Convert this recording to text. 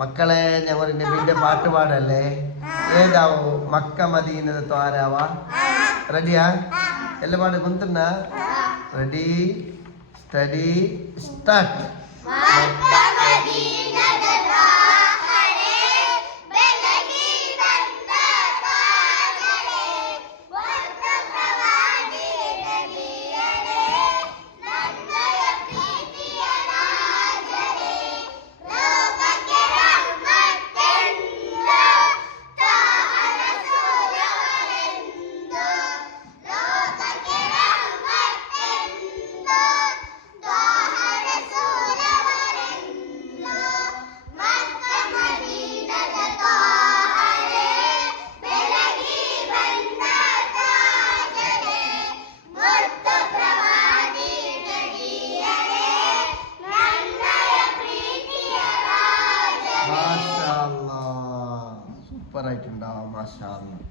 മക്കളെ ഞങ്ങൾ നബിന്റെ പാട്ട് പാടല്ലേ? ഏതാവോ? മക്ക മദീനത ത്വാരാവാ. റെഡിയാ? ಎಲ್ಲ ಮಾಡಿ ಕುಂತನ್ನ. Ready steady start. സൂപ്പർ ആയിട്ടുണ്ടാവും. മാഷാ അല്ലാഹ്.